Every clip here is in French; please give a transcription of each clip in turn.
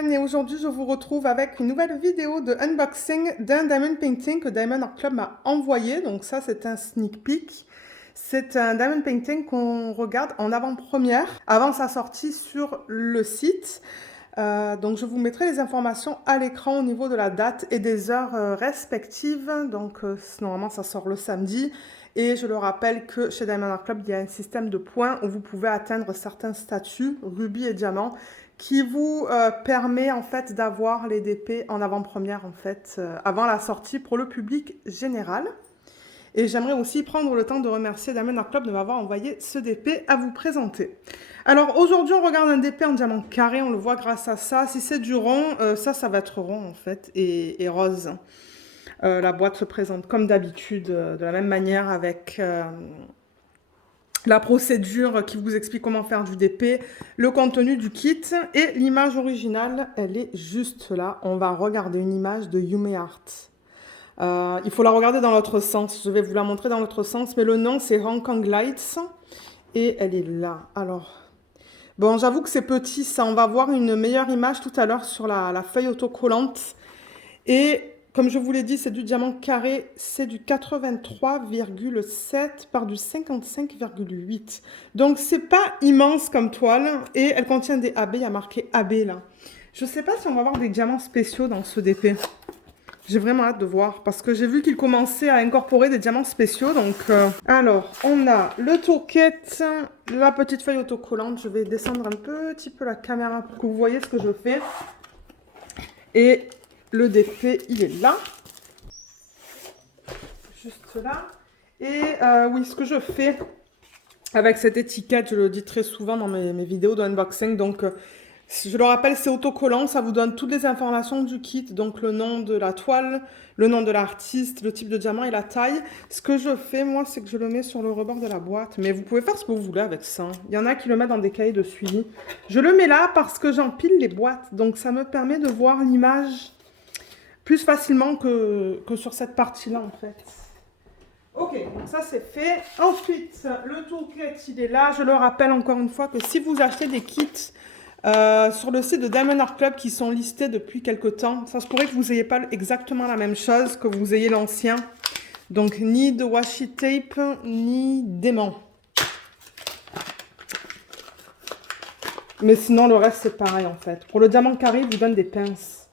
everyone, et aujourd'hui je vous retrouve avec une nouvelle vidéo de unboxing d'un diamond painting que Diamond Art Club m'a envoyé. Donc ça c'est un sneak peek. C'est un diamond painting qu'on regarde en avant-première avant sa sortie sur le site. Donc je vous mettrai les informations à l'écran au niveau de la date et des heures respectives. Donc normalement ça sort le samedi. Et je le rappelle que chez Diamond Art Club, il y a un système de points où vous pouvez atteindre certains statuts, rubis et diamants, qui vous permet en fait d'avoir les DP en avant-première en fait, avant la sortie pour le public général. Et j'aimerais aussi prendre le temps de remercier Diamond Art Club de m'avoir envoyé ce DP à vous présenter. Alors aujourd'hui on regarde un DP en diamant carré, on le voit grâce à ça. Si c'est du rond, ça va être rond en fait et rose. La boîte se présente comme d'habitude, de la même manière avec la procédure qui vous explique comment faire du DP, le contenu du kit et l'image originale, elle est juste là. On va regarder une image de Yume Art. Il faut la regarder dans l'autre sens, je vais vous la montrer dans l'autre sens, mais le nom c'est Hong Kong Lights et elle est là. Alors, bon, j'avoue que c'est petit, ça, on va voir une meilleure image tout à l'heure sur la feuille autocollante. Et comme je vous l'ai dit, c'est du diamant carré, c'est du 83,7 par du 55,8. Donc c'est pas immense comme toile et elle contient des AB, il y a marqué AB là. Je sais pas si on va avoir des diamants spéciaux dans ce DP. J'ai vraiment hâte de voir parce que j'ai vu qu'il commençait à incorporer des diamants spéciaux. Donc, alors, on a le toolkit, la petite feuille autocollante. Je vais descendre un petit peu la caméra pour que vous voyez ce que je fais. Et le DP, il est là. Juste là. Et oui, ce que je fais avec cette étiquette, je le dis très souvent dans mes vidéos d'unboxing. Donc, je le rappelle, c'est autocollant. Ça vous donne toutes les informations du kit. Donc, le nom de la toile, le nom de l'artiste, le type de diamant et la taille. Ce que je fais, moi, c'est que je le mets sur le rebord de la boîte. Mais vous pouvez faire ce que vous voulez avec ça. Il y en a qui le mettent dans des cahiers de suivi. Je le mets là parce que j'empile les boîtes. Donc, ça me permet de voir l'image plus facilement que sur cette partie-là, en fait. Ok, donc ça c'est fait. Ensuite, le toolkit, il est là. Je le rappelle encore une fois que si vous achetez des kits sur le site de Diamond Art Club qui sont listés depuis quelques temps, ça se pourrait que vous n'ayez pas exactement la même chose, que vous ayez l'ancien. Donc, ni de washi tape, ni d'aimant. Mais sinon, le reste, c'est pareil, en fait. Pour le diamant carré, il vous donne des pinces.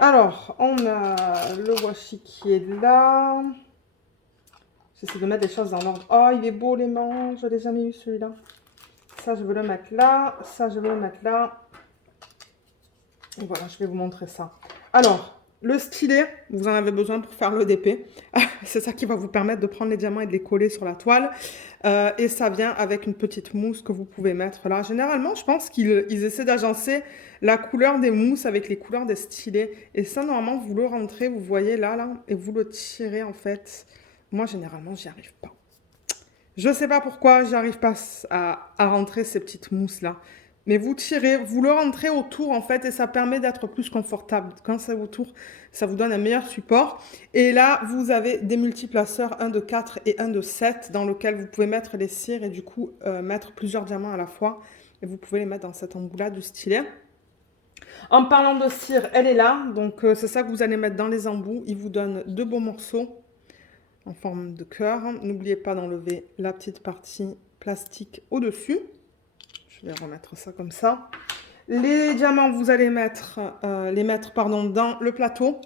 Alors, on a le washi qui est là. J'essaie de mettre des choses dans l'ordre. Oh, il est beau, l'aimant. Je ne l'ai jamais eu, celui-là. Ça, je vais le mettre là. Ça, je vais le mettre là. Et voilà, je vais vous montrer ça. Alors, le stylet, vous en avez besoin pour faire le DP. C'est ça qui va vous permettre de prendre les diamants et de les coller sur la toile. Et ça vient avec une petite mousse que vous pouvez mettre là. Généralement, je pense qu'ils essaient d'agencer la couleur des mousses avec les couleurs des stylets. Et ça, normalement, vous le rentrez, vous voyez là, et vous le tirez en fait. Moi, généralement, j'y arrive pas. Je ne sais pas pourquoi j'arrive pas à rentrer ces petites mousses-là. Mais vous tirez, vous le rentrez autour en fait et ça permet d'être plus confortable. Quand c'est autour, ça vous donne un meilleur support. Et là, vous avez des multiplaceurs, un de 4 et un de 7, dans lequel vous pouvez mettre les cires et du coup mettre plusieurs diamants à la fois. Et vous pouvez les mettre dans cet embout-là du stylet. En parlant de cire, elle est là. Donc c'est ça que vous allez mettre dans les embouts. Il vous donne 2 beaux morceaux en forme de cœur. N'oubliez pas d'enlever la petite partie plastique au-dessus. Je vais remettre ça comme ça. Les diamants, vous allez les mettre dans le plateau.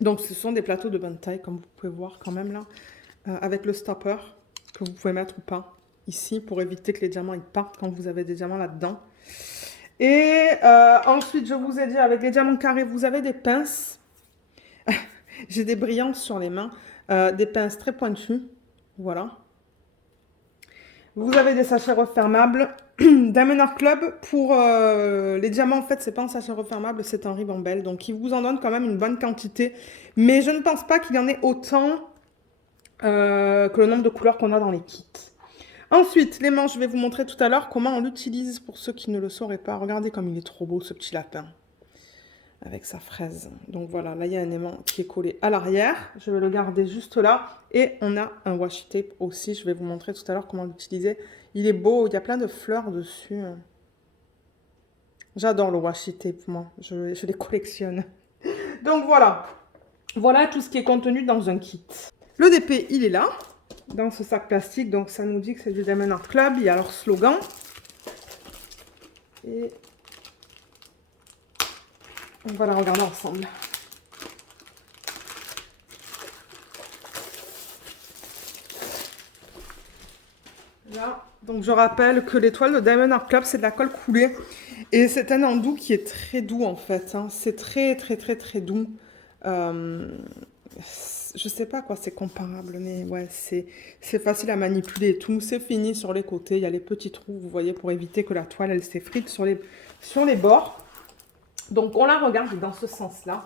Donc, ce sont des plateaux de bonne taille, comme vous pouvez voir quand même là, avec le stopper que vous pouvez mettre ou pas ici pour éviter que les diamants ils partent quand vous avez des diamants là-dedans. Et ensuite, je vous ai dit, avec les diamants carrés, vous avez des pinces. J'ai des brillantes sur les mains, des pinces très pointues. Voilà. Vous avez des sachets refermables. Diamond Art Club, pour les diamants, en fait, c'est pas un sachet refermable, c'est un ribambelle. Donc, il vous en donne quand même une bonne quantité. Mais je ne pense pas qu'il y en ait autant que le nombre de couleurs qu'on a dans les kits. Ensuite, l'aimant, je vais vous montrer tout à l'heure comment on l'utilise pour ceux qui ne le sauraient pas. Regardez comme il est trop beau, ce petit lapin. Avec sa fraise. Donc voilà, là il y a un aimant qui est collé à l'arrière. Je vais le garder juste là. Et on a un washi tape aussi. Je vais vous montrer tout à l'heure comment l'utiliser. Il est beau, il y a plein de fleurs dessus. J'adore le washi tape, moi. Je les collectionne. Donc voilà. Voilà tout ce qui est contenu dans un kit. Le DP, il est là, dans ce sac plastique. Donc ça nous dit que c'est du Diamond Art Club. Il y a leur slogan. Et on va la regarder ensemble. Là, donc je rappelle que l'étoile de Diamond Art Club, c'est de la colle coulée. Et c'est un enduit qui est très doux en fait. Hein. C'est très très très très doux. Je sais pas à quoi c'est comparable, mais ouais, c'est facile à manipuler et tout. C'est fini sur les côtés. Il y a les petits trous, vous voyez, pour éviter que la toile, elle s'effrite sur les bords. Donc on la regarde dans ce sens-là.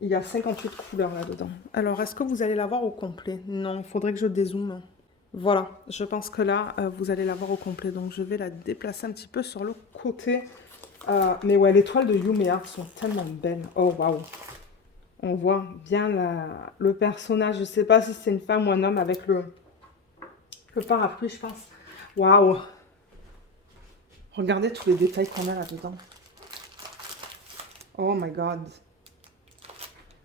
Il y a 58 couleurs là-dedans. Alors, est-ce que vous allez la voir au complet? Non, il faudrait que je dézoome. Voilà, je pense que là, vous allez la voir au complet. Donc, je vais la déplacer un petit peu sur le côté. Mais ouais, les toiles de Yume Art sont tellement belles. Oh, waouh! On voit bien le personnage. Je ne sais pas si c'est une femme ou un homme avec le parapluie, je pense. Waouh! Regardez tous les détails qu'on a là-dedans. Oh my god!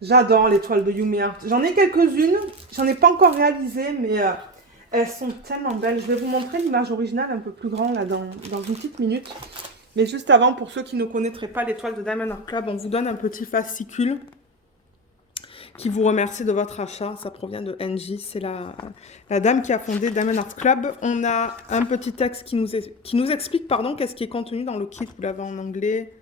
J'adore les toiles de Yume Art. J'en ai quelques-unes. J'en ai pas encore réalisé, mais elles sont tellement belles. Je vais vous montrer l'image originale un peu plus grande là, dans une petite minute. Mais juste avant, pour ceux qui ne connaîtraient pas les toiles de Diamond Art Club, on vous donne un petit fascicule qui vous remercie de votre achat. Ça provient de NJ. C'est la dame qui a fondé Diamond Art Club. On a un petit texte qui nous explique qu'est-ce qui est contenu dans le kit. Vous l'avez en anglais,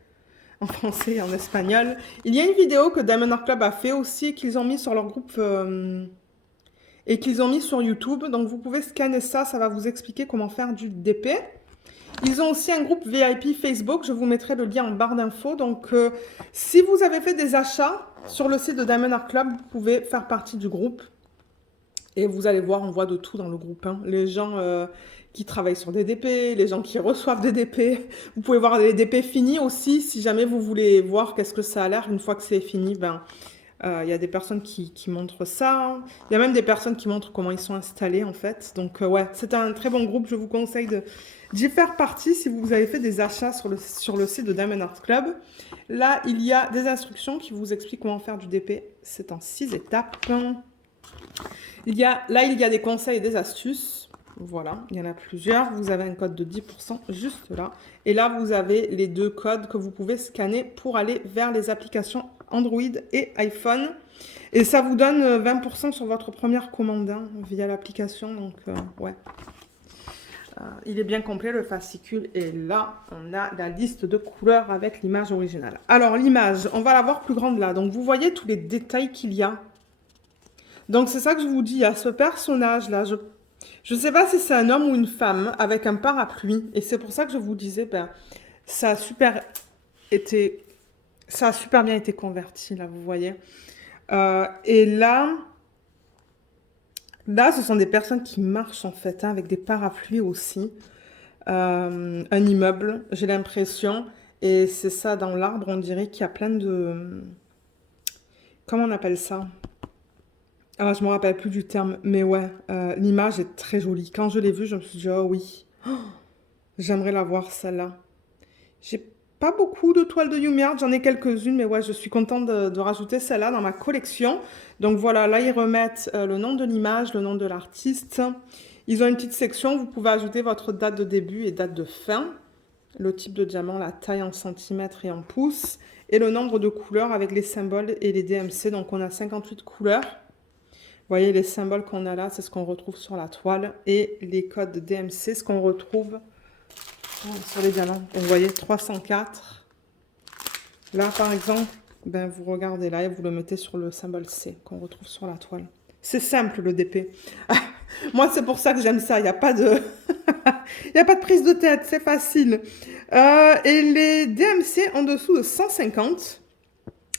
en français et en espagnol. Il y a une vidéo que Diamond Art Club a fait aussi, qu'ils ont mis sur leur groupe et qu'ils ont mis sur YouTube. Donc vous pouvez scanner ça, ça va vous expliquer comment faire du DP. Ils ont aussi un groupe VIP Facebook, je vous mettrai le lien en barre d'infos. Donc si vous avez fait des achats sur le site de Diamond Art Club, vous pouvez faire partie du groupe. Et vous allez voir, on voit de tout dans le groupe. Hein. Les gens qui travaillent sur des DP, les gens qui reçoivent des DP. Vous pouvez voir les DP finis aussi, si jamais vous voulez voir qu'est-ce que ça a l'air. Une fois que c'est fini, y a des personnes qui montrent ça. Il y a même des personnes qui montrent comment ils sont installés, en fait. Donc, ouais, c'est un très bon groupe. Je vous conseille d'y faire partie si vous avez fait des achats sur le site de Diamond Art Club. Là, il y a des instructions qui vous expliquent comment faire du DP. C'est en 6 étapes. Il y a des conseils et des astuces. Voilà, il y en a plusieurs. Vous avez un code de 10% juste là. Et là, vous avez les 2 codes que vous pouvez scanner pour aller vers les applications Android et iPhone. Et ça vous donne 20% sur votre première commande hein, via l'application. Donc, ouais. Il est bien complet, le fascicule. Et là, on a la liste de couleurs avec l'image originale. Alors, l'image, on va la voir plus grande là. Donc, vous voyez tous les détails qu'il y a. Donc, c'est ça que je vous dis. Il y a ce personnage-là. Je ne sais pas si c'est un homme ou une femme avec un parapluie. Et c'est pour ça que je vous disais, ça a super bien été converti, là, vous voyez. Et là, ce sont des personnes qui marchent, en fait, hein, avec des parapluies aussi. Un immeuble, j'ai l'impression. Et c'est ça, dans l'arbre, on dirait qu'il y a plein de... Comment on appelle ça? Ah, je me rappelle plus du terme, mais ouais, l'image est très jolie. Quand je l'ai vue, je me suis dit, oh oui, j'aimerais la voir, celle-là. J'ai pas beaucoup de toiles de Yume Art, j'en ai quelques-unes, mais ouais, je suis contente de rajouter celle-là dans ma collection. Donc voilà, là, ils remettent le nom de l'image, le nom de l'artiste. Ils ont une petite section, vous pouvez ajouter votre date de début et date de fin, le type de diamant, la taille en centimètres et en pouces, et le nombre de couleurs avec les symboles et les DMC. Donc on a 58 couleurs. Vous voyez les symboles qu'on a là, c'est ce qu'on retrouve sur la toile. Et les codes DMC, ce qu'on retrouve sur les diamants. Donc, vous voyez 304. Là, par exemple, vous regardez là et vous le mettez sur le symbole C qu'on retrouve sur la toile. C'est simple le DP. Moi, c'est pour ça que j'aime ça. Il n'y a pas de... Il n'y a pas de prise de tête, c'est facile. Et les DMC en dessous de 150.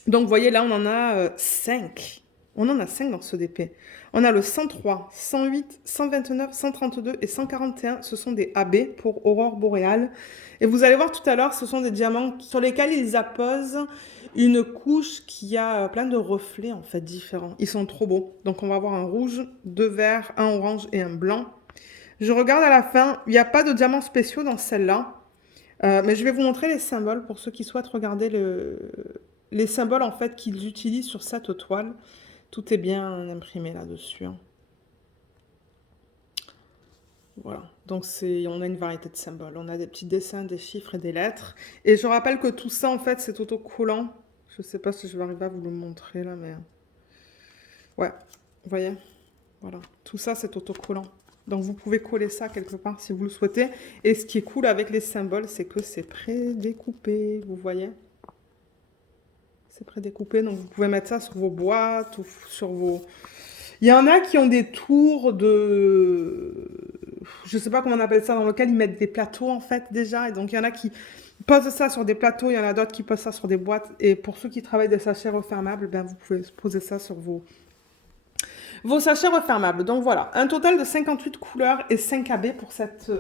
Donc, vous voyez, là, on en a 5. On en a 5 dans ce DP. On a le 103, 108, 129, 132 et 141. Ce sont des AB pour Aurore Boréale. Et vous allez voir tout à l'heure, ce sont des diamants sur lesquels ils apposent une couche qui a plein de reflets en fait différents. Ils sont trop beaux. Donc on va avoir un rouge, 2 verts, un orange et un blanc. Je regarde à la fin, il n'y a pas de diamants spéciaux dans celle-là. Mais je vais vous montrer les symboles pour ceux qui souhaitent regarder les symboles en fait qu'ils utilisent sur cette toile. Tout est bien imprimé là-dessus, hein. Voilà, donc on a une variété de symboles. On a des petits dessins, des chiffres et des lettres. Et je rappelle que tout ça, en fait, c'est autocollant. Je ne sais pas si je vais arriver à vous le montrer là, mais... Ouais, vous voyez? Voilà, tout ça, c'est autocollant. Donc, vous pouvez coller ça quelque part si vous le souhaitez. Et ce qui est cool avec les symboles, c'est que c'est prédécoupé, vous voyez? C'est prédécoupé, donc vous pouvez mettre ça sur vos boîtes ou sur vos... Il y en a qui ont des tours de... Je sais pas comment on appelle ça, dans lequel ils mettent des plateaux en fait déjà. Et donc il y en a qui posent ça sur des plateaux, il y en a d'autres qui posent ça sur des boîtes. Et pour ceux qui travaillent des sachets refermables, ben, vous pouvez poser ça sur vos sachets refermables. Donc voilà, un total de 58 couleurs et 5 AB pour cette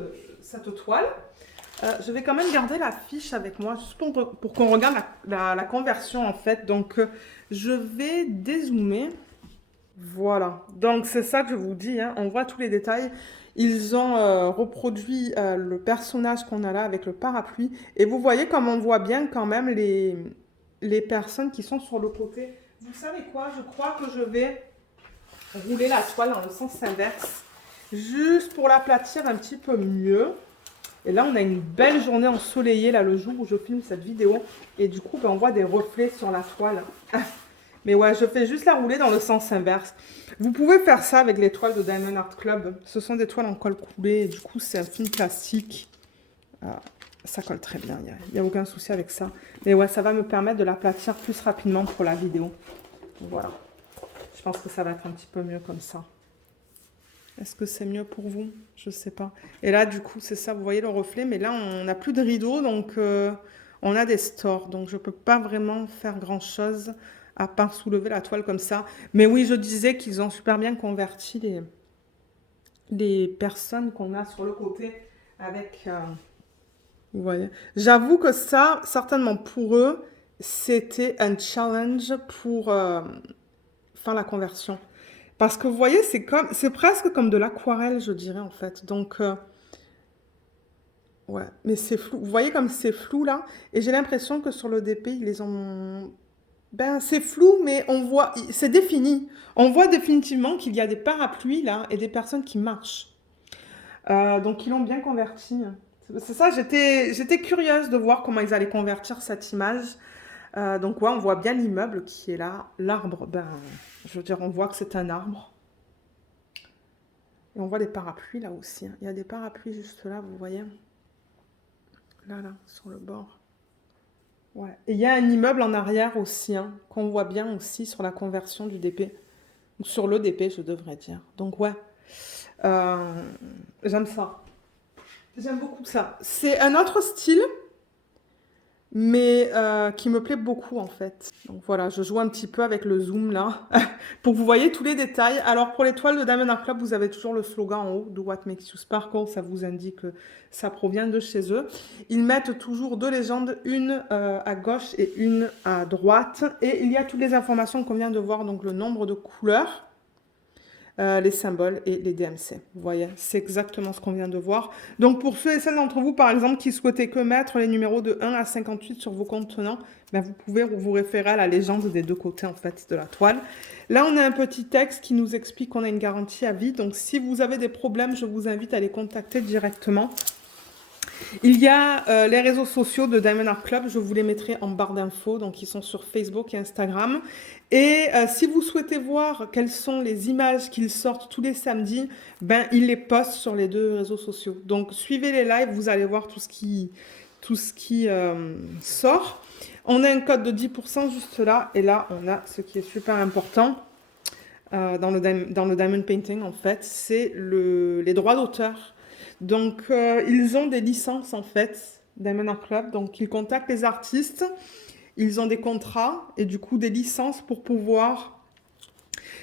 toile. Je vais quand même garder la fiche avec moi, juste pour qu'on regarde la conversion en fait. Donc je vais dézoomer. Voilà, donc c'est ça que je vous dis, hein. On voit tous les détails. Ils ont reproduit le personnage qu'on a là avec le parapluie. Et vous voyez comme on voit bien quand même les personnes qui sont sur le côté. Vous savez quoi? Je crois que je vais rouler la toile dans le sens inverse, juste pour l'aplatir un petit peu mieux. Et là, on a une belle journée ensoleillée, là, le jour où je filme cette vidéo. Et du coup, ben, on voit des reflets sur la toile. Mais ouais, je fais juste la rouler dans le sens inverse. Vous pouvez faire ça avec les toiles de Diamond Art Club. Ce sont des toiles en colle coulée. Et du coup, c'est un film plastique. Ça colle très bien. Il n'y a aucun souci avec ça. Mais ouais, ça va me permettre de l'aplatir plus rapidement pour la vidéo. Voilà. Je pense que ça va être un petit peu mieux comme ça. Est-ce que c'est mieux pour vous? Je sais pas. Et là, du coup, c'est ça, vous voyez le reflet. Mais là, on n'a plus de rideau, donc on a des stores. Donc, je ne peux pas vraiment faire grand-chose à part soulever la toile comme ça. Mais oui, je disais qu'ils ont super bien converti les personnes qu'on a sur le côté avec... vous voyez. J'avoue que ça, certainement pour eux, c'était un challenge pour faire la conversion. Parce que vous voyez, c'est presque comme de l'aquarelle, je dirais, en fait. Donc, ouais, mais c'est flou. Vous voyez comme c'est flou, là? Et j'ai l'impression que sur le DP, ils les ont... Ben, c'est flou, mais on voit... C'est défini. On voit définitivement qu'il y a des parapluies, là, et des personnes qui marchent. Donc, ils l'ont bien converti. C'est ça, j'étais curieuse de voir comment ils allaient convertir cette image. Donc, ouais, on voit bien l'immeuble qui est là. L'arbre, ben, je veux dire, on voit que c'est un arbre. Et on voit les parapluies là aussi, hein. Il y a des parapluies juste là, vous voyez? Là, sur le bord. Ouais. Et il y a un immeuble en arrière aussi, hein, qu'on voit bien aussi sur la conversion du DP. Ou sur le DP, je devrais dire. Donc ouais, j'aime ça. J'aime beaucoup ça. C'est un autre style, mais qui me plaît beaucoup en fait. Donc voilà, je joue un petit peu avec le zoom là, pour que vous voyez tous les détails. Alors pour les toiles de Diamond Art Club, vous avez toujours le slogan en haut, Do What Makes You Sparkle, ça vous indique que ça provient de chez eux. Ils mettent toujours deux légendes, une à gauche et une à droite. Et il y a toutes les informations qu'on vient de voir, donc le nombre de couleurs, les symboles et les DMC. Vous voyez, c'est exactement ce qu'on vient de voir. Donc pour ceux et celles d'entre vous, par exemple, qui souhaitaient que mettre les numéros de 1 à 58 sur vos contenants, ben, vous pouvez vous référer à la légende des deux côtés en fait de la toile. Là, on a un petit texte qui nous explique qu'on a une garantie à vie. Donc si vous avez des problèmes, je vous invite à les contacter directement. Il y a les réseaux sociaux de Diamond Art Club, je vous les mettrai en barre d'infos, donc ils sont sur Facebook et Instagram. Et si vous souhaitez voir quelles sont les images qu'ils sortent tous les samedis, ben ils les postent sur les deux réseaux sociaux. Donc suivez les lives, vous allez voir tout ce qui sort. On a un code de 10% juste là, et là on a ce qui est super important dans le Diamond Painting en fait, c'est les droits d'auteur. Donc, ils ont des licences, en fait, Diamond Art Club. Donc, ils contactent les artistes. Ils ont des contrats et du coup, des licences pour pouvoir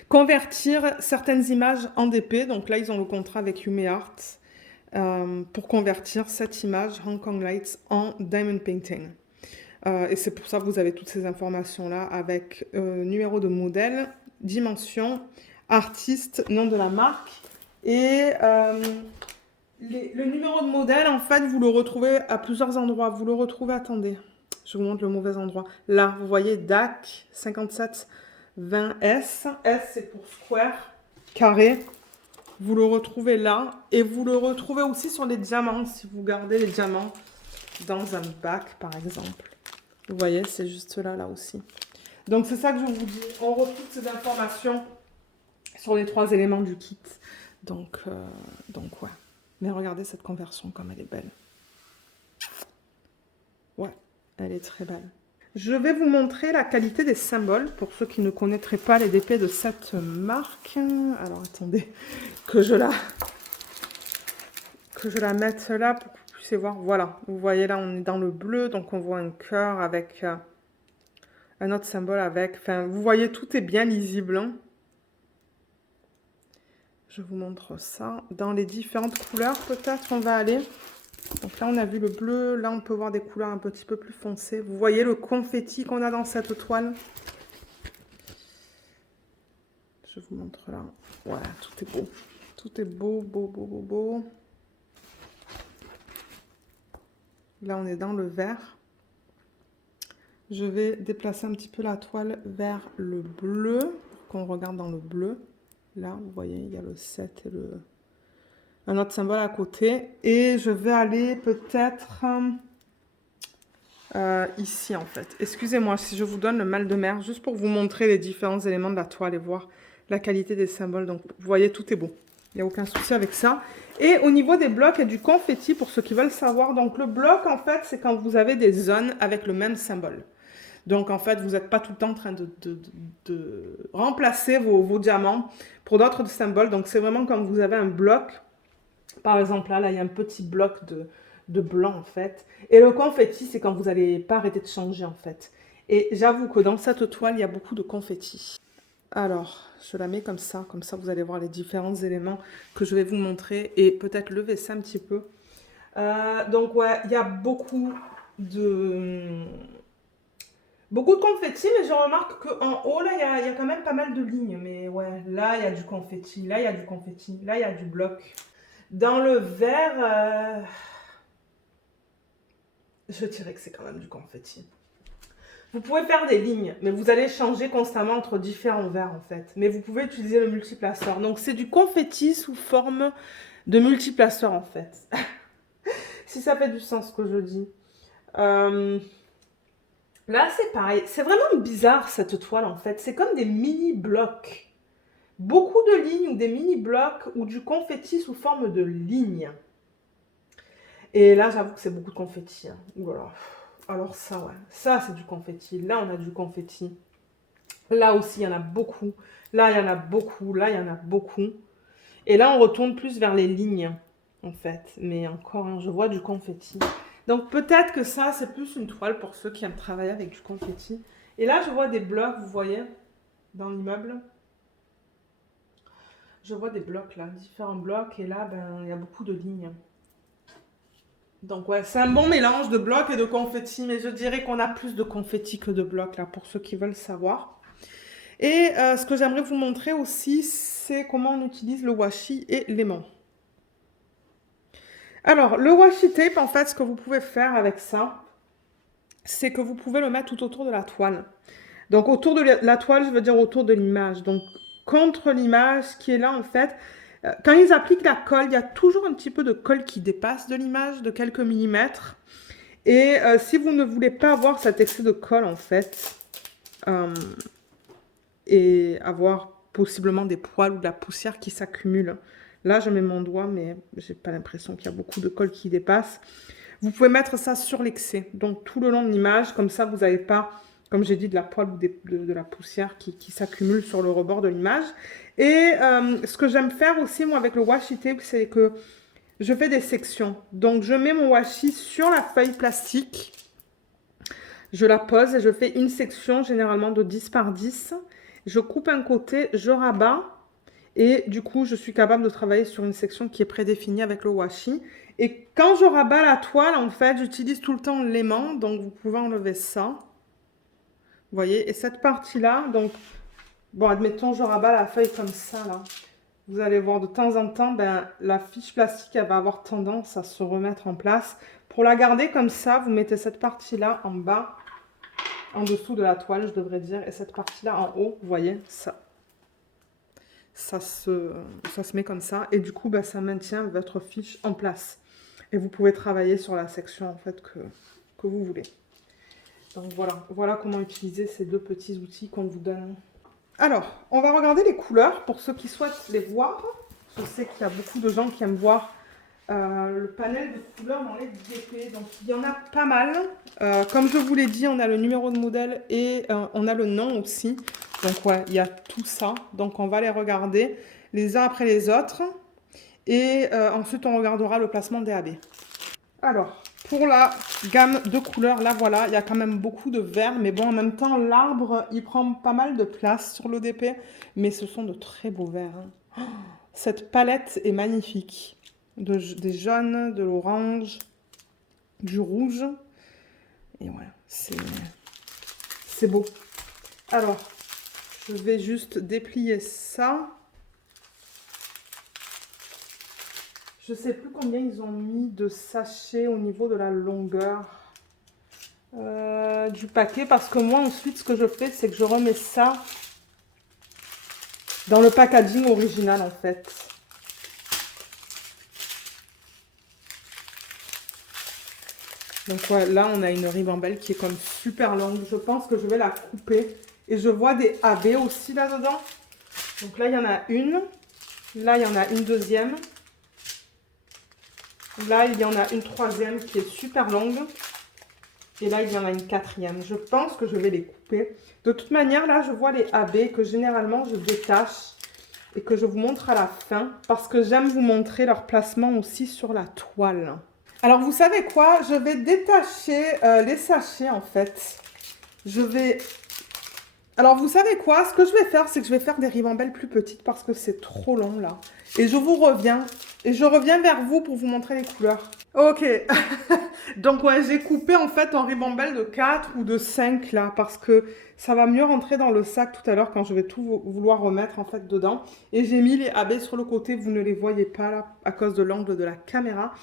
convertir certaines images en DP. Donc là, ils ont le contrat avec Yume Art pour convertir cette image Hong Kong Lights en Diamond Painting. Et c'est pour ça que vous avez toutes ces informations-là avec numéro de modèle, dimension, artiste, nom de la marque et... Le numéro de modèle, en fait, vous le retrouvez à plusieurs endroits. Vous le retrouvez, attendez, je vous montre le mauvais endroit. Là, vous voyez DAC 5720S. S, c'est pour square, carré. Vous le retrouvez là. Et vous le retrouvez aussi sur les diamants, si vous gardez les diamants dans un bac, par exemple. Vous voyez, c'est juste là, là aussi. Donc, c'est ça que je vous dis. On retrouve ces informations sur les 3 éléments du kit. Donc ouais. Mais regardez cette conversion, comme elle est belle. Ouais, elle est très belle. Je vais vous montrer la qualité des symboles, pour ceux qui ne connaîtraient pas les DP de cette marque. Alors, attendez, que je la mette là pour que vous puissiez voir. Voilà, vous voyez là, on est dans le bleu, donc on voit un cœur avec un autre symbole avec... Enfin, vous voyez, tout est bien lisible, hein. Je vous montre ça. Dans les différentes couleurs, peut-être, on va aller. Donc là, on a vu le bleu. Là, on peut voir des couleurs un petit peu plus foncées. Vous voyez le confetti qu'on a dans cette toile? Je vous montre là. Ouais, tout est beau. Tout est beau, beau, beau, beau, beau. Là, on est dans le vert. Je vais déplacer un petit peu la toile vers le bleu, pour qu'on regarde dans le bleu. Là, vous voyez, il y a le 7 et un autre symbole à côté. Et je vais aller peut-être ici, en fait. Excusez-moi si je vous donne le mal de mer, juste pour vous montrer les différents éléments de la toile et voir la qualité des symboles. Donc, vous voyez, tout est beau. Il n'y a aucun souci avec ça. Et au niveau des blocs et du confetti, pour ceux qui veulent savoir, donc le bloc, en fait, c'est quand vous avez des zones avec le même symbole. Donc, en fait, vous n'êtes pas tout le temps en train de remplacer vos diamants pour d'autres symboles. Donc, c'est vraiment quand vous avez un bloc. Par exemple, là, il y a un petit bloc de blanc, en fait. Et le confetti, c'est quand vous n'allez pas arrêter de changer, en fait. Et j'avoue que dans cette toile, il y a beaucoup de confetti. Alors, je la mets comme ça vous allez voir les différents éléments que je vais vous montrer et peut-être lever ça un petit peu. Donc, ouais, il y a beaucoup de confetti, mais je remarque qu'en haut, là, il y a quand même pas mal de lignes. Mais ouais, là, il y a du confetti, là, il y a du confetti, là, il y a du bloc. Dans le vert, je dirais que c'est quand même du confetti. Vous pouvez faire des lignes, mais vous allez changer constamment entre différents verts, en fait. Mais vous pouvez utiliser le multiplaceur. Donc, c'est du confetti sous forme de multiplaceur, en fait. Si ça fait du sens, ce que je dis. Là, c'est pareil. C'est vraiment bizarre, cette toile, en fait. C'est comme des mini-blocs. Beaucoup de lignes ou des mini-blocs ou du confetti sous forme de lignes. Et là, j'avoue que c'est beaucoup de confetti. Hein. Voilà. Alors ça, ouais. Ça, c'est du confetti. Là, on a du confetti. Là aussi, il y en a beaucoup. Là, il y en a beaucoup. Là, il y en a beaucoup. Et là, on retourne plus vers les lignes, en fait. Mais encore, hein, je vois du confetti. Donc, peut-être que ça, c'est plus une toile pour ceux qui aiment travailler avec du confetti. Et là, je vois des blocs, vous voyez, dans l'immeuble. Je vois des blocs, là, différents blocs. Et là, ben, il y a beaucoup de lignes. Donc, ouais, c'est un bon mélange de blocs et de confetti. Mais je dirais qu'on a plus de confetti que de blocs, là, pour ceux qui veulent savoir. Et ce que j'aimerais vous montrer aussi, c'est comment on utilise le washi et l'aimant. Alors, le washi tape, en fait, ce que vous pouvez faire avec ça, c'est que vous pouvez le mettre tout autour de la toile. Donc, autour de la toile, je veux dire autour de l'image. Donc, contre l'image qui est là, en fait, quand ils appliquent la colle, il y a toujours un petit peu de colle qui dépasse de l'image, de quelques millimètres. Et si vous ne voulez pas avoir cet excès de colle, en fait, et avoir possiblement des poils ou de la poussière qui s'accumule. Là, je mets mon doigt, mais j'ai pas l'impression qu'il y a beaucoup de colle qui dépasse. Vous pouvez mettre ça sur l'excès, donc tout le long de l'image, comme ça vous n'avez pas, comme j'ai dit, de la poêle ou de la poussière qui s'accumule sur le rebord de l'image. Et ce que j'aime faire aussi, moi, avec le washi tape, c'est que je fais des sections. Donc, je mets mon washi sur la feuille plastique, je la pose et je fais une section, généralement de 10 par 10. Je coupe un côté, je rabats. Et du coup, je suis capable de travailler sur une section qui est prédéfinie avec le washi. Et quand je rabats la toile, en fait, j'utilise tout le temps l'aimant. Donc, vous pouvez enlever ça. Vous voyez? Et cette partie-là, donc, bon, admettons, je rabats la feuille comme ça, là. vous allez voir de temps en temps, ben, la fiche plastique, elle va avoir tendance à se remettre en place. Pour la garder comme ça, vous mettez cette partie-là en bas, en dessous de la toile, je devrais dire, et cette partie-là en haut, vous voyez, ça se met comme ça. Et du coup, ben, ça maintient votre fiche en place. Et vous pouvez travailler sur la section en fait que vous voulez. Donc voilà comment utiliser ces deux petits outils qu'on vous donne. Alors, on va regarder les couleurs pour ceux qui souhaitent les voir. Je sais qu'il y a beaucoup de gens qui aiment voir le panel de couleurs dans les DP. Donc, il y en a pas mal. Comme je vous l'ai dit, on a le numéro de modèle et on a le nom aussi. Donc, ouais, il y a tout ça. Donc, on va les regarder les uns après les autres. Et ensuite, on regardera le placement des AB. Alors, pour la gamme de couleurs, là, voilà, il y a quand même beaucoup de vert. Mais bon, en même temps, l'arbre, il prend pas mal de place sur l'ODP. Mais ce sont de très beaux verts. Hein. Oh, cette palette est magnifique. Des jaunes, de l'orange, du rouge. Et voilà, c'est beau. Alors, je vais juste déplier ça. Je ne sais plus combien ils ont mis de sachets au niveau de la longueur du paquet. Parce que moi, ensuite, ce que je fais, c'est que je remets ça dans le packaging original, en fait. Donc ouais, là, on a une ribambelle qui est comme super longue. Je pense que je vais la couper. Et je vois des AB aussi là-dedans. Donc là, il y en a une. Là, il y en a une deuxième. Là, il y en a une troisième qui est super longue. Et là, il y en a une quatrième. Je pense que je vais les couper. De toute manière, là, je vois les AB que généralement, je détache et que je vous montre à la fin. Parce que j'aime vous montrer leur placement aussi sur la toile. Alors, vous savez quoi? Je vais détacher les sachets, en fait. Je vais... Alors, vous savez quoi? Ce que je vais faire, c'est que je vais faire des ribambelles plus petites parce que c'est trop long, là. Et je vous reviens. Et je reviens vers vous pour vous montrer les couleurs. Ok. Donc, ouais, j'ai coupé, en fait, en ribambelle de 4 ou de 5, là. Parce que ça va mieux rentrer dans le sac tout à l'heure quand je vais tout vouloir remettre, en fait, dedans. Et j'ai mis les AB sur le côté. Vous ne les voyez pas, là, à cause de l'angle de la caméra.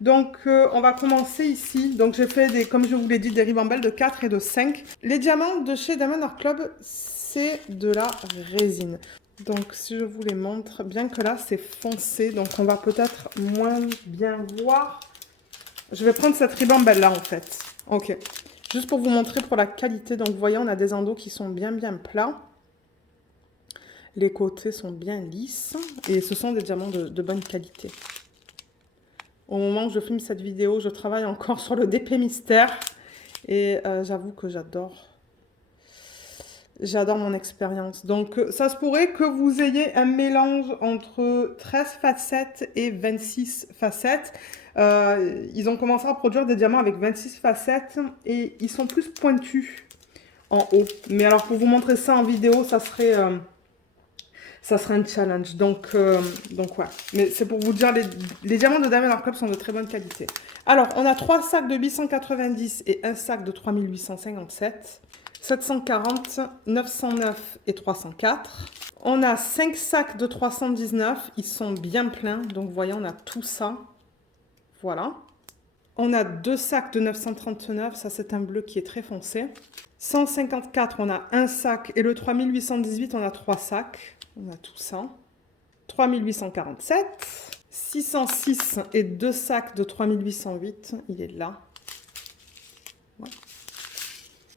Donc, on va commencer ici. Donc, j'ai fait, comme je vous l'ai dit, des ribambelles de 4 et de 5. Les diamants de chez Diamond Art Club, c'est de la résine. Donc, si je vous les montre, bien que là, c'est foncé. Donc, on va peut-être moins bien voir. Je vais prendre cette ribambelle-là, en fait. Ok. Juste pour vous montrer pour la qualité. Donc, vous voyez, on a des endos qui sont bien plats. Les côtés sont bien lisses. Et ce sont des diamants de bonne qualité. Au moment où je filme cette vidéo, je travaille encore sur le DP Mystère. Et j'avoue que j'adore. J'adore mon expérience. Donc, ça se pourrait que vous ayez un mélange entre 13 facettes et 26 facettes. Ils ont commencé à produire des diamants avec 26 facettes et ils sont plus pointus en haut. Mais alors, pour vous montrer ça en vidéo, ça serait un challenge. Donc ouais. Mais c'est pour vous dire, les diamants de Diamond Art Club sont de très bonne qualité. Alors, on a 3 sacs de 890 et un sac de 3857. 740, 909 et 304. On a 5 sacs de 319. Ils sont bien pleins. Donc, vous voyez, on a tout ça. Voilà. On a 2 sacs de 939. Ça, c'est un bleu qui est très foncé. 154, on a un sac. Et le 3818, on a 3 sacs. On a tout ça. 3847. 606 et 2 sacs de 3808. Il est là. Ouais.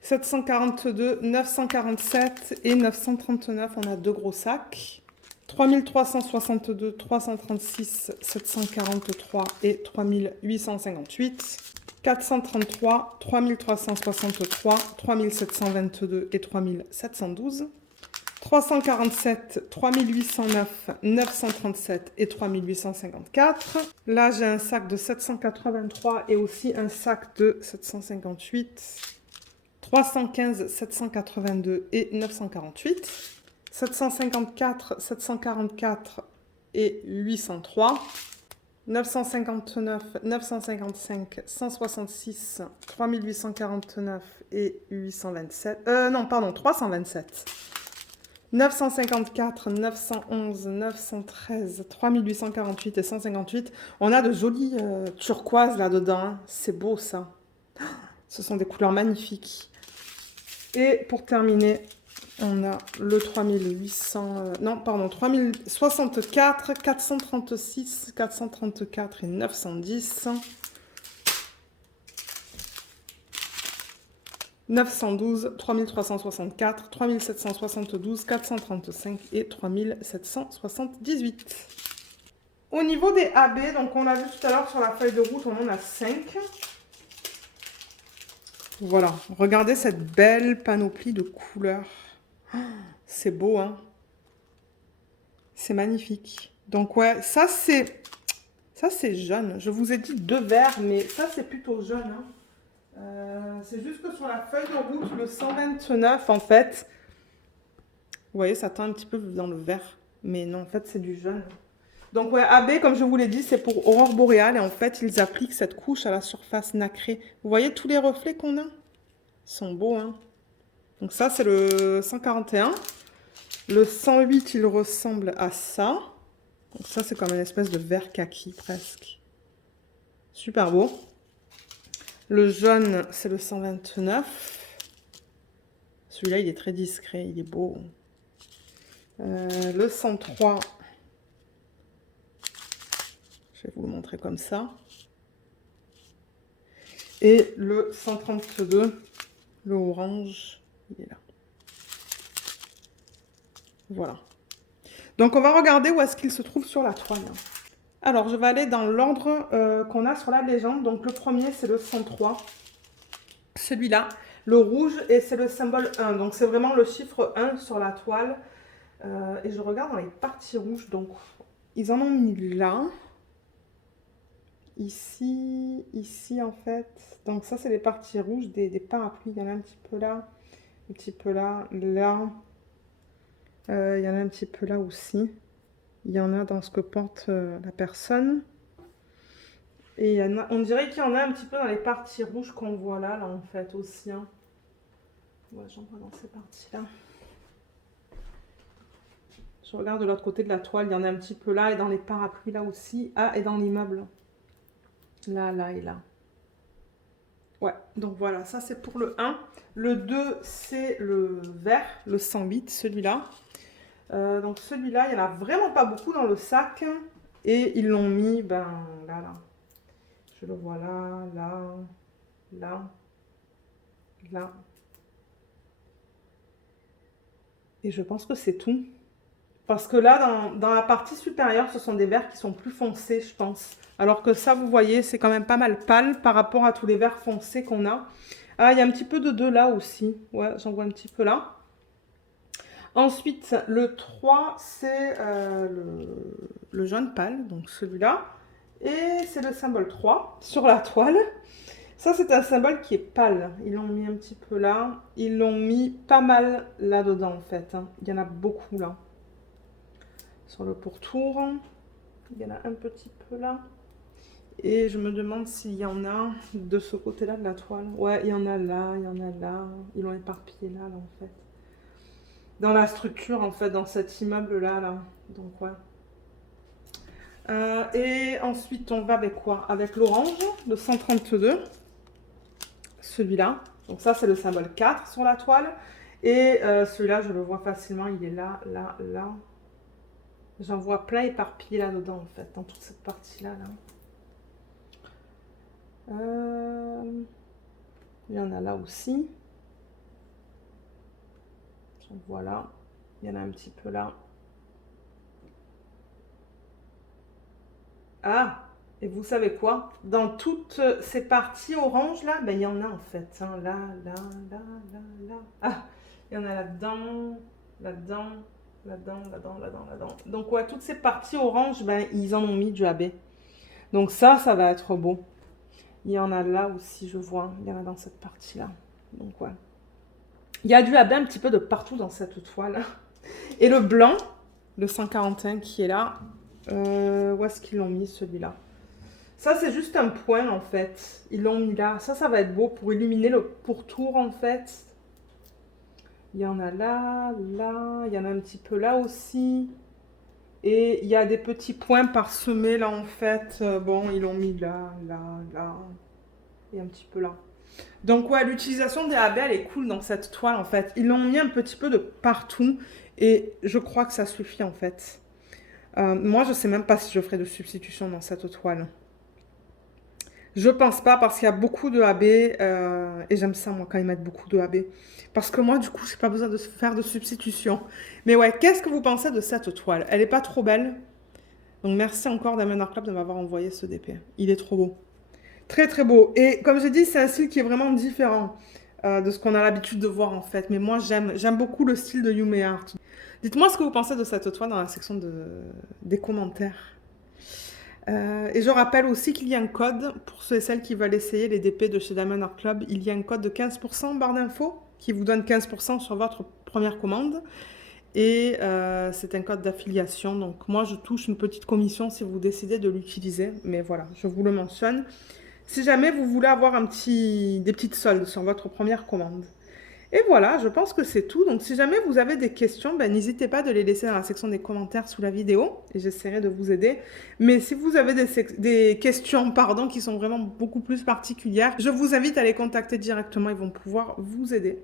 742, 947 et 939. On a 2 gros sacs. 3362, 336, 743 et 3858. 433, 3363, 3722 et 3712. 347, 3809, 937 et 3854. Là, j'ai un sac de 783 et aussi un sac de 758. 315, 782 et 948. 754, 744 et 803. 959, 955, 166, 3849 et 827. Non, pardon, 327. 954, 911, 913, 3848 et 158. On a de jolies turquoises là-dedans, hein. C'est beau ça. Ce sont des couleurs magnifiques. Et pour terminer, on a le 3800, non, pardon, 3064, 436, 434 et 910. 912, 3364, 3772, 435 et 3778. Au niveau des AB, donc on l'a vu tout à l'heure sur la feuille de route, on en a 5. Voilà, regardez cette belle panoplie de couleurs. C'est beau, hein? C'est magnifique. Donc ouais, ça c'est jeune. Je vous ai dit 2 verts, mais ça c'est plutôt jeune, hein. C'est juste que sur la feuille de route, le 129, en fait, vous voyez, ça tend un petit peu dans le vert. Mais non, en fait, c'est du jaune. Donc, ouais, AB, comme je vous l'ai dit, c'est pour aurore boréale. Et en fait, ils appliquent cette couche à la surface nacrée. Vous voyez tous les reflets qu'on a? Ils sont beaux, hein? Donc ça, c'est le 141. Le 108, il ressemble à ça. Donc ça, c'est comme une espèce de vert kaki, presque. Super beau. Le jaune, c'est le 129. Celui-là, il est très discret, il est beau. Le 103, je vais vous le montrer comme ça. Et le 132, le orange, il est là. Voilà. Donc, on va regarder où est-ce qu'il se trouve sur la toile. Alors, je vais aller dans l'ordre qu'on a sur la légende. Donc, le premier, c'est le 103. Celui-là, le rouge, et c'est le symbole 1. Donc, c'est vraiment le chiffre 1 sur la toile. Et je regarde dans les parties rouges. Donc, ils en ont mis là. Ici, ici, en fait. Donc, ça, c'est les parties rouges des parapluies. Il y en a un petit peu là, un petit peu là, là. Il y en a un petit peu là aussi. Il y en a dans ce que porte la personne. Et il y en a, on dirait qu'il y en a un petit peu dans les parties rouges qu'on voit là, en fait, aussi. Hein. Ouais, j'en vois dans ces parties-là. Je regarde de l'autre côté de la toile, il y en a un petit peu là, et dans les parapluies là aussi. Ah, et dans l'immeuble. Là, là et là. Ouais, donc voilà, ça c'est pour le 1. Le 2, c'est le vert, le 108, celui-là. Donc celui-là, il n'y en a vraiment pas beaucoup dans le sac. Et ils l'ont mis, ben, là, là. Je le vois là, là, là, là. Et je pense que c'est tout. Parce que là, dans la partie supérieure, ce sont des verts qui sont plus foncés, je pense. Alors que ça, vous voyez, c'est quand même pas mal pâle par rapport à tous les verts foncés qu'on a. Ah, il y a un petit peu de 2 là aussi. Ouais, j'en vois un petit peu là. Ensuite, le 3, c'est le jaune pâle, donc celui-là. Et c'est le symbole 3 sur la toile. Ça, c'est un symbole qui est pâle. Ils l'ont mis un petit peu là. Ils l'ont mis pas mal là-dedans, en fait. Hein. Il y en a beaucoup là. Sur le pourtour, il y en a un petit peu là. Et je me demande s'il y en a de ce côté-là de la toile. Ouais, il y en a là, il y en a là. Ils l'ont éparpillé là, en fait. Dans la structure, en fait, dans cet immeuble-là. Là. Donc, ouais. Et ensuite, on va avec quoi? Avec l'orange, le 132. Celui-là. Donc ça, c'est le symbole 4 sur la toile. Et celui-là, je le vois facilement. Il est là, là, là. J'en vois plein éparpillés là-dedans, en fait, dans toute cette partie-là. Là. Il y en a là aussi. J'en vois là. Il y en a un petit peu là. Ah! Et vous savez quoi? Dans toutes ces parties oranges là, ben il y en a en fait. Hein. Là, là, là, là, là. Ah! Il y en a là-dedans, là-dedans, là-dedans, là-dedans, là-dedans, là-dedans. Donc ouais, toutes ces parties oranges, ben ils en ont mis du AB. Donc ça va être beau. Il y en a là aussi, je vois. Il y en a dans cette partie-là. Donc ouais. Il y a du AB un petit peu de partout dans cette toile. Et le blanc, le 141 qui est là, où est-ce qu'ils l'ont mis celui-là? Ça, c'est juste un point, en fait. Ils l'ont mis là. Ça va être beau pour illuminer le pourtour, en fait. Il y en a là, là, il y en a un petit peu là aussi. Et il y a des petits points parsemés là en fait. Bon, ils l'ont mis là, là, là et un petit peu là. Donc ouais, l'utilisation des AB, elle est cool dans cette toile en fait. Ils l'ont mis un petit peu de partout et je crois que ça suffit en fait. Moi, je sais même pas si je ferai de substitution dans cette toile. Je pense pas parce qu'il y a beaucoup de AB et j'aime ça moi quand ils mettent beaucoup de AB. Parce que moi, du coup, j'ai pas besoin de faire de substitution. Mais ouais, qu'est-ce que vous pensez de cette toile? Elle est pas trop belle? Donc merci encore Damien Art Club de m'avoir envoyé ce DP. Il est trop beau. Très très beau. Et comme j'ai dit, c'est un style qui est vraiment différent de ce qu'on a l'habitude de voir en fait. Mais moi, j'aime beaucoup le style de Yume Art. Dites-moi ce que vous pensez de cette toile dans la section des commentaires. Et je rappelle aussi qu'il y a un code pour ceux et celles qui veulent essayer les DP de chez Diamond Art Club. Il y a un code de 15% en barre d'infos qui vous donne 15% sur votre première commande. Et c'est un code d'affiliation. Donc moi, je touche une petite commission si vous décidez de l'utiliser. Mais voilà, je vous le mentionne. Si jamais vous voulez avoir des petites soldes sur votre première commande. Et voilà, je pense que c'est tout. Donc si jamais vous avez des questions, ben, n'hésitez pas de les laisser dans la section des commentaires sous la vidéo et j'essaierai de vous aider. Mais si vous avez des questions pardon, qui sont vraiment beaucoup plus particulières, je vous invite à les contacter directement, ils vont pouvoir vous aider.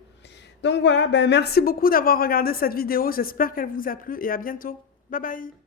Donc voilà, ben, merci beaucoup d'avoir regardé cette vidéo, j'espère qu'elle vous a plu et à bientôt. Bye bye.